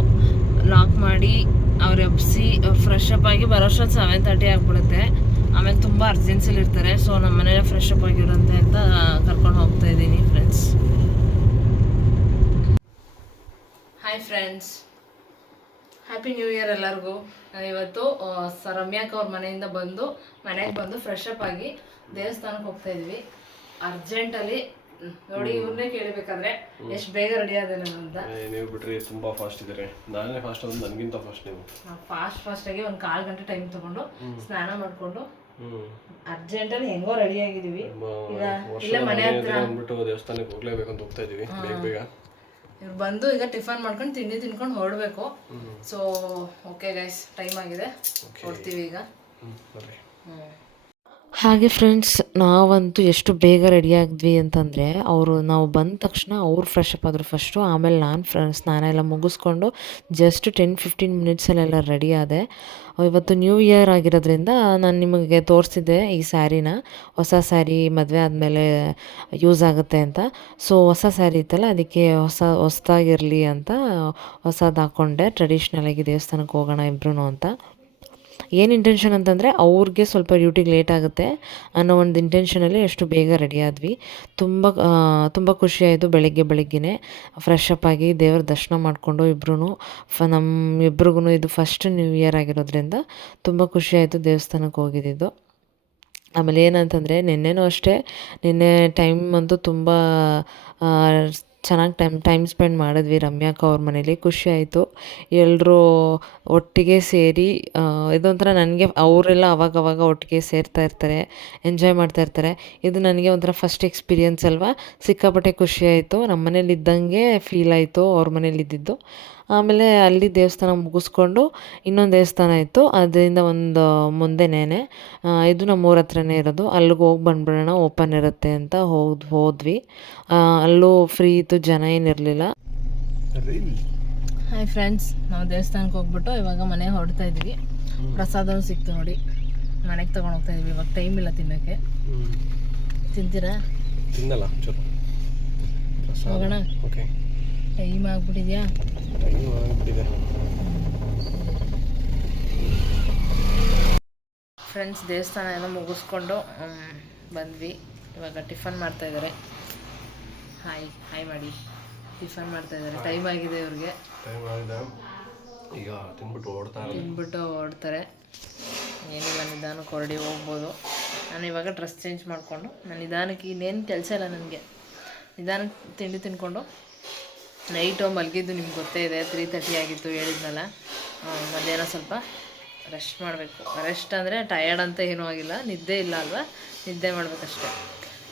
ಲಾಕ್ ಮಾಡಿ ಅವ್ರು ಎಬ್ಸಿ ಫ್ರೆಶ್ ಅಪ್ ಆಗಿ ಬರೋಷ್ಟೊತ್ತು 7:30 ಆಗಿಬಿಡುತ್ತೆ. ಆಮೇಲೆ ತುಂಬ ಅರ್ಜೆನ್ಸಿಲಿ ಇರ್ತಾರೆ. ಸೊ ನಮ್ಮ ಮನೇಲೆ ಫ್ರೆಶ್ ಅಪ್ ಆಗಿರಂತೆ ಅಂತ ಕರ್ಕೊಂಡು ಹೋಗ್ತಾ ಇದ್ದೀನಿ friends. Hi friends, happy new year ಎಲ್ಲರಿಗೂ. ಇವತ್ತು ರಮ್ಯಾಕ್ ಅವ್ರ ಮನೆಯಿಂದ ಮನೆಗೆ ಬಂದು ಫ್ರೆಶ್ ಅಪ್ ಆಗಿ ದೇವಸ್ಥಾನಕ್ಕೆ ಹೋಗ್ತಾ ಇದ್ವಿ ಅರ್ಜೆಂಟಲ್ಲಿ. ನೋಡಿ ಇವ್ರನ್ನೇ ಕೇಳಬೇಕಾದ್ರೆ ಎಷ್ಟು ಬೇಗ ರೆಡಿ ಆದ ಅಂತ. ನೀವು ಬಿಟ್ರಿ ತುಂಬಾ ಫಾಸ್ಟ್ ಇದ್ದೀರಿ. ನಾನೇ ಫಾಸ್ಟ್ ಅಂದ್ರೆ ನನಗಿಂತ ಫಾಸ್ಟ್ ನೀವು. ಫಾಸ್ಟಾಗಿ ಒಂದು 1/4 ಗಂಟೆ ಟೈಮ್ ತಗೊಂಡು ಸ್ನಾನ ಮಾಡಿಕೊಂಡು ಅರ್ಜೆಂಟಲ್ಲಿ ಹೆಂಗೋ ರೆಡಿ ಆಗಿದ್ದೀವಿ. ಈಗ ಇಲ್ಲೇ ಮನೆ ಹತ್ರ ಅಂದ್ಬಿಟ್ಟು ದೇವಸ್ಥಾನಕ್ಕೆ ಹೋಗ್ಲೇಬೇಕು ಅಂತ ಹೋಗ್ತಾ ಇದೀವಿ ಬೇಗ. ಇವ್ರು ಬಂದು ಈಗ ಟಿಫನ್ ಮಾಡ್ಕೊಂಡು ತಿಂಡಿ ತಿನ್ಕೊಂಡು ಹೊರಡಬೇಕು. ಸೊ ಓಕೆ ಗೈಸ್, ಟೈಮ್ ಆಗಿದೆ, ಹೊರಡ್ತೀವಿ ಈಗ. ಹಾಗೆ ಫ್ರೆಂಡ್ಸ್, ನಾವಂತೂ ಎಷ್ಟು ಬೇಗ ರೆಡಿ ಆಗಿದ್ವಿ ಅಂತಂದರೆ, ನಾವು ಬಂದ ತಕ್ಷಣ ಅವ್ರು ಫ್ರೆಶ್ ಅಪ್ ಆದರು ಫಸ್ಟು. ಆಮೇಲೆ ನಾನು ಸ್ನಾನ ಎಲ್ಲ ಮುಗಿಸ್ಕೊಂಡು ಜಸ್ಟ್ 10-15 ಮಿನಿಟ್ಸಲ್ಲೆಲ್ಲ ರೆಡಿ ಆದೆ. ಇವತ್ತು ನ್ಯೂ ಇಯರ್ ಆಗಿರೋದ್ರಿಂದ ನಾನು ನಿಮಗೆ ತೋರಿಸಿದ್ದೆ ಈ ಸ್ಯಾರಿನ. ಹೊಸ ಸ್ಯಾರಿ ಮದುವೆ ಆದಮೇಲೆ ಯೂಸ್ ಆಗುತ್ತೆ ಅಂತ. ಸೊ ಹೊಸ ಸ್ಯಾರಿ ಇತ್ತಲ್ಲ, ಅದಕ್ಕೆ ಹೊಸದಾಗಿರಲಿ ಅಂತ ಹೊಸದು ಹಾಕ್ಕೊಂಡೆ. ಟ್ರೆಡಿಷ್ನಲಾಗಿ ದೇವಸ್ಥಾನಕ್ಕೆ ಹೋಗೋಣ ಇಬ್ರು ಅಂತ. ಏನು ಇಂಟೆನ್ಷನ್ ಅಂತಂದರೆ, ಅವ್ರಿಗೆ ಸ್ವಲ್ಪ ಡ್ಯೂಟಿಗೆ ಲೇಟ್ ಆಗುತ್ತೆ ಅನ್ನೋ ಒಂದು ಇಂಟೆನ್ಷನಲ್ಲಿ ಎಷ್ಟು ಬೇಗ ರೆಡಿ ಆದ್ವಿ. ತುಂಬ ಖುಷಿಯಾಯಿತು. ಬೆಳಗ್ಗೆನೇ ಫ್ರೆಶ್ ಅಪ್ ಆಗಿ ದೇವ್ರ ದರ್ಶನ ಮಾಡಿಕೊಂಡು ಇಬ್ರು ನಮ್ಮಿಬ್ರಿಗೂ ಇದು ಫಸ್ಟ್ ನ್ಯೂ ಇಯರ್ ಆಗಿರೋದ್ರಿಂದ ತುಂಬ ಖುಷಿಯಾಯಿತು ದೇವಸ್ಥಾನಕ್ಕೆ ಹೋಗಿದ್ದು. ಆಮೇಲೆ ಏನಂತಂದರೆ, ನಿನ್ನೆನೂ ಅಷ್ಟೇ, ನಿನ್ನೆ ಟೈಮ್ ಅಂತೂ ತುಂಬ ಚೆನ್ನಾಗಿ ಟೈಮ್ ಸ್ಪೆಂಡ್ ಮಾಡಿದ್ವಿ ರಮ್ಯಾಕ ಅವ್ರ ಮನೇಲಿ. ಖುಷಿ ಆಯಿತು ಎಲ್ಲರೂ ಒಟ್ಟಿಗೆ ಸೇರಿ. ಇದೊಂಥರ ನನಗೆ, ಅವರೆಲ್ಲ ಅವಾಗವಾಗ ಒಟ್ಟಿಗೆ ಸೇರ್ತಾ ಇರ್ತಾರೆ, ಎಂಜಾಯ್ ಮಾಡ್ತಾ ಇರ್ತಾರೆ. ಇದು ನನಗೆ ಒಂಥರ ಫಸ್ಟ್ ಎಕ್ಸ್ಪೀರಿಯನ್ಸ್ ಅಲ್ವಾ. ಸಿಕ್ಕಾಪಟ್ಟೆ ಖುಷಿ ಆಯಿತು. ನಮ್ಮ ಮನೇಲಿ ಇದ್ದಂಗೆ ಫೀಲ್ ಆಯಿತು ಅವ್ರ ಮನೇಲಿ ಇದ್ದಿದ್ದು. ಆಮೇಲೆ ಅಲ್ಲಿ ದೇವಸ್ಥಾನ ಮುಗಿಸ್ಕೊಂಡು ಇನ್ನೊಂದು ದೇವಸ್ಥಾನ ಇತ್ತು, ಅದರಿಂದ ಒಂದು ಮುಂದೆನೇ, ಇದು ನಮ್ಮೂರ ಹತ್ರನೇ ಇರೋದು. ಅಲ್ಲಿಗೆ ಹೋಗಿ ಬಂದ್ಬಿಡೋಣ, ಓಪನ್ ಇರುತ್ತೆ ಅಂತ ಹೋದ್ವಿ. ಅಲ್ಲೂ ಫ್ರೀ ಇತ್ತು, ಜನ ಏನಿರಲಿಲ್ಲ. ಹಾಯ್ ಫ್ರೆಂಡ್ಸ್, ನಾವು ದೇವಸ್ಥಾನಕ್ಕೆ ಹೋಗ್ಬಿಟ್ಟು ಇವಾಗ ಮನೆಗೆ ಹೊರಡ್ತಾ ಇದ್ವಿ. ಪ್ರಸಾದನೂ ಸಿಕ್ತು ನೋಡಿ, ಮನೆಗೆ ತೊಗೊಂಡು ಹೋಗ್ತಾ ಇದ್ವಿ. ಇವಾಗ ಟೈಮ್ ಇಲ್ಲ ತಿನ್ನೋಕ್ಕೆ. ತಿಂತೀರಾ? ತಿನ್ನಲ್ಲ ಹೋಗೋಣ. Okay, time ಆಗ್ಬಿಟ್ಟಿದ್ಯಾ? ಫ್ರೆಂಡ್ಸ್, ದೇವಸ್ಥಾನ ಎಲ್ಲ ಮುಗಿಸ್ಕೊಂಡು ಬಂದ್ವಿ. ಇವಾಗ ಟಿಫನ್ ಮಾಡ್ತಾಯಿದ್ದಾರೆ. ಹಾಯ್ ಮಾಡಿ. ಟಿಫನ್ ಮಾಡ್ತಾಯಿದ್ದಾರೆ. ಟೈಮ್ ಆಗಿದೆ ಇವ್ರಿಗೆ. ಈಗ ತಿನ್ಬಿಟ್ಟು ಹೊರಡ್ತಾರೆ. ಏನಿಲ್ಲ, ನಿಧಾನಕ್ಕೆ ಹೊರಡಿ ಹೋಗ್ಬೋದು. ನಾನು ಇವಾಗ ಡ್ರೆಸ್ ಚೇಂಜ್ ಮಾಡಿಕೊಂಡು, ನಾನು ನಿಧಾನಕ್ಕೆ, ಇನ್ನೇನು ಕೆಲಸ ಇಲ್ಲ ನನಗೆ, ನಿಧಾನಕ್ಕೆ ತಿಂಡಿ ತಿನ್ಕೊಂಡು. ನೈಟು ಮಲಗಿದ್ದು ನಿಮ್ಗೆ ಗೊತ್ತೇ ಇದೆ, 3:30 ಆಗಿತ್ತು ಹೇಳಿದ್ನಲ್ಲ. ಮಧ್ಯಾಹ್ನ ಸ್ವಲ್ಪ ರೆಸ್ಟ್ ಮಾಡಬೇಕು. ರೆಸ್ಟ್ ಅಂದರೆ ಟಯರ್ಡ್ ಅಂತ ಏನೂ ಆಗಿಲ್ಲ, ನಿದ್ದೆ ಇಲ್ಲ ಅಲ್ವಾ, ನಿದ್ದೆ ಮಾಡಬೇಕಷ್ಟೆ.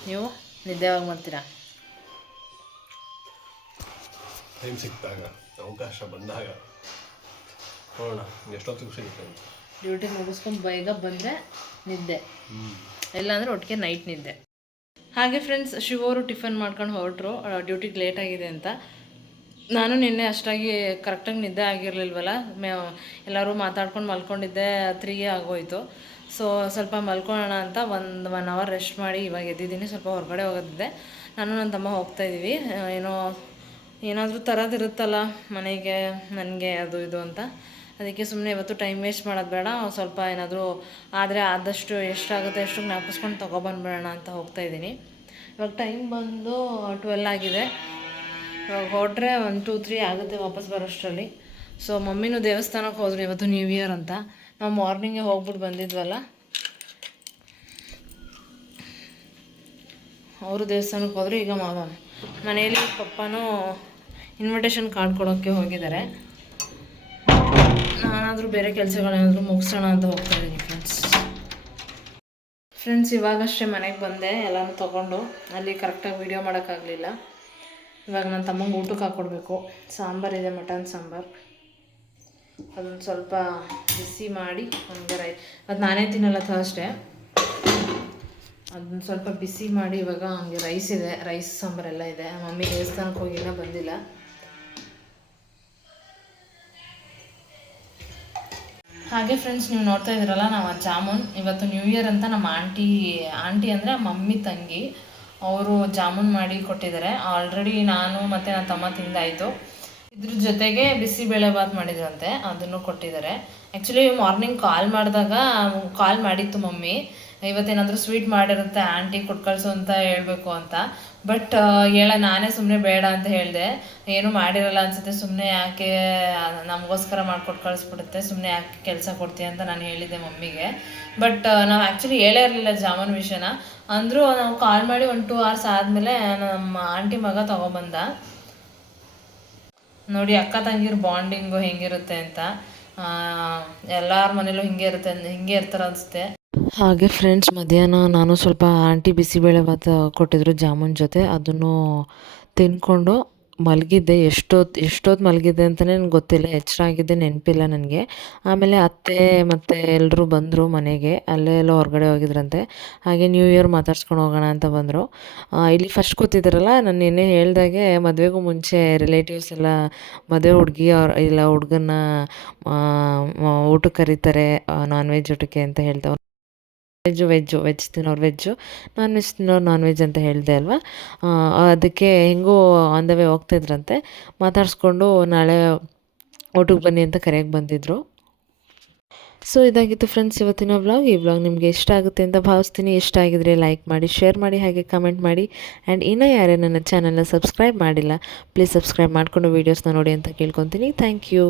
ನೀವು ನಿದ್ದೆ ಯಾವಾಗ ಮಾಡ್ತೀರಾ? ಟೈಮ್ ಸಿಕ್ಕಿದಾಗ, ಅವಕಾಶ ಬಂದಾಗ ನೋಡೋಣ. ಎಷ್ಟೊತ್ತಿಗೆ ಸಿಗುತ್ತೆ ಡ್ಯೂಟಿ ಮುಗಿಸ್ಕೊಂಡು ಬೇಗ ಬಂದರೆ ನಿದ್ದೆ, ಇಲ್ಲಾಂದರೆ ಒಟ್ಟಿಗೆ ನೈಟ್ ನಿದ್ದೆ. ಹಾಗೆ ಫ್ರೆಂಡ್ಸ್, ಶಿವರು ಟಿಫನ್ ಮಾಡ್ಕೊಂಡು ಹೊರಟ್ರು, ಡ್ಯೂಟಿಗೆ ಲೇಟ್ ಆಗಿದೆ ಅಂತ. ನಾನು ನಿನ್ನೆ ಅಷ್ಟಾಗಿ ಕರೆಕ್ಟಾಗಿ ನಿದ್ದೆ ಆಗಿರಲಿಲ್ವಲ್ಲ, ಎಲ್ಲರೂ ಮಾತಾಡ್ಕೊಂಡು ಮಲ್ಕೊಂಡಿದ್ದೆ. 3 ಆಗೋಯಿತು. ಸೊ ಸ್ವಲ್ಪ ಮಲ್ಕೊಳ್ಳೋಣ ಅಂತ 1 ಅವರ್ ರೆಸ್ಟ್ ಮಾಡಿ ಇವಾಗ ಎದ್ದಿದ್ದೀನಿ. ಸ್ವಲ್ಪ ಹೊರಗಡೆ ಹೋಗೋದಿದ್ದೆ. ನಾನು ನನ್ನ ತಮ್ಮ ಹೋಗ್ತಾಯಿದ್ದೀವಿ. ಏನಾದರೂ ತರೋದಿರುತ್ತಲ್ಲ ಮನೆಗೆ, ನನಗೆ ಅದು ಇದು ಅಂತ. ಅದಕ್ಕೆ ಸುಮ್ಮನೆ ಇವತ್ತು ಟೈಮ್ ವೇಸ್ಟ್ ಮಾಡೋದು ಬೇಡ, ಸ್ವಲ್ಪ ಏನಾದರೂ ಆದರೆ ಆದಷ್ಟು ಎಷ್ಟಾಗುತ್ತೆ ಅಷ್ಟು ಜ್ಞಾಪಿಸ್ಕೊಂಡು ತೊಗೊಬಂದ್ಬಿಡೋಣ ಅಂತ ಹೋಗ್ತಾಯಿದ್ದೀನಿ. ಇವಾಗ ಟೈಮ್ ಬಂದು 12 ಆಗಿದೆ. ಇವಾಗ ಹೊರಟ್ರೆ 1-2-3 ಆಗುತ್ತೆ ವಾಪಸ್ ಬರೋಷ್ಟರಲ್ಲಿ. ಸೊ ಮಮ್ಮಿನೂ ದೇವಸ್ಥಾನಕ್ಕೆ ಹೋದ್ರು, ಇವತ್ತು ನ್ಯೂ ಇಯರ್ ಅಂತ. ನಾವು ಮಾರ್ನಿಂಗೇ ಹೋಗ್ಬಿಟ್ಟು ಬಂದಿದ್ವಲ್ಲ, ಅವರು ದೇವಸ್ಥಾನಕ್ಕೆ ಹೋದರು. ಈಗ ಮನೆಯಲ್ಲಿ ಪಪ್ಪನೂ ಇನ್ವಿಟೇಷನ್ ಕಾರ್ಡ್ ಕೊಡೋಕ್ಕೆ ಹೋಗಿದ್ದಾರೆ. ನಾನಾದರೂ ಬೇರೆ ಕೆಲಸಗಳೇನಾದರೂ ಮುಗಿಸೋಣ ಅಂತ ಹೋಗ್ತಾಯಿದ್ದೀನಿ ಫ್ರೆಂಡ್ಸ್. ಇವಾಗಷ್ಟೇ ಮನೆಗೆ ಬಂದೆ, ಎಲ್ಲನೂ ತೊಗೊಂಡು. ಅಲ್ಲಿ ಕರೆಕ್ಟಾಗಿ ವೀಡಿಯೋ ಮಾಡೋಕ್ಕಾಗಲಿಲ್ಲ. ಇವಾಗ ನನ್ನ ತಮ್ಮಂಗೆ ಊಟಕ್ಕೆ ಹಾಕ್ಕೊಡ್ಬೇಕು. ಸಾಂಬಾರಿದೆ, ಮಟನ್ ಸಾಂಬಾರು. ಅದನ್ನು ಸ್ವಲ್ಪ ಬಿಸಿ ಮಾಡಿ ಹಂಗೆ ಅದು ನಾನೇ ತಿನ್ನಲ್ಲ ಥರ್ಸ್ಡೇ. ಅದನ್ನು ಸ್ವಲ್ಪ ಬಿಸಿ ಮಾಡಿ ಇವಾಗ ಹಂಗೆ ರೈಸ್ ಇದೆ, ರೈಸ್ ಸಾಂಬಾರೆಲ್ಲ ಇದೆ. ಮಮ್ಮಿ ದೇವಸ್ಥಾನಕ್ಕೆ ಹೋಗಿಲ್ಲ, ಬಂದಿಲ್ಲ. ಹಾಗೆ ಫ್ರೆಂಡ್ಸ್, ನೀವು ನೋಡ್ತಾ ಇದ್ದೀರಲ್ಲ, ನಾವು ಜಾಮೂನ್ ಇವತ್ತು ನ್ಯೂ ಇಯರ್ ಅಂತ ನಮ್ಮ ಆಂಟಿ ಅಂದರೆ ಮಮ್ಮಿ ತಂಗಿ, ಅವರು ಜಾಮೂನ್ ಮಾಡಿ ಕೊಟ್ಟಿದ್ದಾರೆ. ಆಲ್ರೆಡಿ ನಾನು ಮತ್ತು ನನ್ನ ತಮ್ಮ ತಿಂದಾಯಿತು. ಇದ್ರ ಜೊತೆಗೆ ಬಿಸಿಬೇಳೆಬಾತ್ ಮಾಡಿದ್ರಂತೆ, ಅದನ್ನು ಕೊಟ್ಟಿದ್ದಾರೆ. ಆ್ಯಕ್ಚುಲಿ ಮಾರ್ನಿಂಗ್ ಕಾಲ್ ಮಾಡಿತ್ತು ಮಮ್ಮಿ, ಇವತ್ತೇನಾದರೂ ಸ್ವೀಟ್ ಮಾಡಿರುತ್ತೆ ಆಂಟಿ ಕೊಟ್ಟು ಕಳಿಸು ಅಂತ ಹೇಳಬೇಕು ಅಂತ. ಬಟ್ ನಾನೇ ಸುಮ್ಮನೆ ಬೇಡ ಅಂತ ಹೇಳಿದೆ. ಏನೂ ಮಾಡಿರಲ್ಲ ಅನ್ಸುತ್ತೆ, ಸುಮ್ಮನೆ ಯಾಕೆ ನಮಗೋಸ್ಕರ ಮಾಡಿಕೊಟ್ಟು ಕಳಿಸ್ಬಿಡುತ್ತೆ, ಸುಮ್ಮನೆ ಯಾಕೆ ಕೆಲಸ ಕೊಡ್ತೀಯ ಅಂತ ನಾನು ಹೇಳಿದ್ದೆ ಮಮ್ಮಿಗೆ. ಬಟ್ ನಾವು ಆ್ಯಕ್ಚುಲಿ ಹೇಳೇ ಇರಲಿಲ್ಲ ಜಾಮೂನ್ ವಿಷಯನ. ಅಂದರೂ ನಾವು ಕಾಲ್ ಮಾಡಿ 1-2 hours ಆದಮೇಲೆ ನಮ್ಮ ಆಂಟಿ ಮಗ ತೊಗೊಬಂದ. ನೋಡಿ ಅಕ್ಕ ತಂಗಿರ ಬಾಂಡಿಂಗು ಹೆಂಗಿರುತ್ತೆ ಅಂತ. ಎಲ್ಲರ ಮನೇಲೂ ಹಿಂಗೆ ಇರ್ತಾರೆ ಅನಿಸುತ್ತೆ. ಹಾಗೆ ಫ್ರೆಂಡ್ಸ್, ಮಧ್ಯಾಹ್ನ ನಾನು ಸ್ವಲ್ಪ ಆಂಟಿ ಬಿಸಿಬೇಳೆಭಾತ್ ಕೊಟ್ಟಿದ್ರು ಜಾಮೂನ್ ಜೊತೆ, ಅದನ್ನು ತಿಂದ್ಕೊಂಡು ಮಲಗಿದ್ದೆ. ಎಷ್ಟೊತ್ತು ಮಲಗಿದ್ದೆ ಅಂತಲೇ ನನಗೆ ಗೊತ್ತಿಲ್ಲ, ಎಚ್ಚರ ಆಗಿದ್ದೆ ನೆನಪಿಲ್ಲ ನನಗೆ. ಆಮೇಲೆ ಅತ್ತೆ ಮತ್ತು ಎಲ್ಲರೂ ಬಂದರು ಮನೆಗೆ, ಎಲ್ಲೋ ಹೊರಗಡೆ ಹೋಗಿದ್ರಂತೆ. ಹಾಗೆ ನ್ಯೂ ಇಯರ್ ಮಾತಾಡ್ಸ್ಕೊಂಡು ಹೋಗೋಣ ಅಂತ ಬಂದರು. ಇಲ್ಲಿ ಫಸ್ಟ್ ಕೂತಿದ್ದಾರಲ್ಲ, ನಾನು ನಿನ್ನೆ ಹೇಳ್ದಾಗೆ ಮದುವೆಗೂ ಮುಂಚೆ ರಿಲೇಟಿವ್ಸ್ ಎಲ್ಲ ಮದುವೆ ಹುಡುಗಿ ಇಲ್ಲ ಹುಡುಗನ್ನ ಊಟಕ್ಕೆ ಕರೀತಾರೆ, ನಾನ್ ವೆಜ್ ಊಟಕ್ಕೆ ಅಂತ ಹೇಳ್ತಾವೆ. ವೆಜ್ ತಿನ್ನೋರು ವೆಜ್ಜು, ನಾನ್ ವೆಜ್ ತಿನ್ನೋರು ನಾನ್ ವೆಜ್ ಅಂತ ಹೇಳಿದೆ ಅಲ್ವಾ. ಅದಕ್ಕೆ ಹೆಂಗೂ ಆನ್ ದ ವೇ ಹೋಗ್ತಾಯಿದ್ರಂತೆ, ಮಾತಾಡಿಸ್ಕೊಂಡು ನಾಳೆ ಊಟಕ್ಕೆ ಬನ್ನಿ ಅಂತ ಕರೆಯೋಕ್ಕೆ ಬಂದಿದ್ದರು. ಸೊ ಇದಾಗಿತ್ತು ಫ್ರೆಂಡ್ಸ್ ಇವತ್ತಿನ ವ್ಲಾಗ್. ಈ ವ್ಲಾಗ್ ನಿಮಗೆ ಇಷ್ಟ ಆಗುತ್ತೆ ಅಂತ ಭಾವಿಸ್ತೀನಿ. ಇಷ್ಟ ಆಗಿದ್ರೆ ಲೈಕ್ ಮಾಡಿ, ಶೇರ್ ಮಾಡಿ, ಹಾಗೆ ಕಮೆಂಟ್ ಮಾಡಿ. ಆ್ಯಂಡ್ ಇನ್ನೂ ಯಾರೇ ನನ್ನ ಚಾನಲ್ನ ಸಬ್ಸ್ಕ್ರೈಬ್ ಮಾಡಿಲ್ಲ, ಪ್ಲೀಸ್ ಸಬ್ಸ್ಕ್ರೈಬ್ ಮಾಡಿಕೊಂಡು ವೀಡಿಯೋಸ್ನ ನೋಡಿ ಅಂತ ಕೇಳ್ಕೊತೀನಿ. Thank you.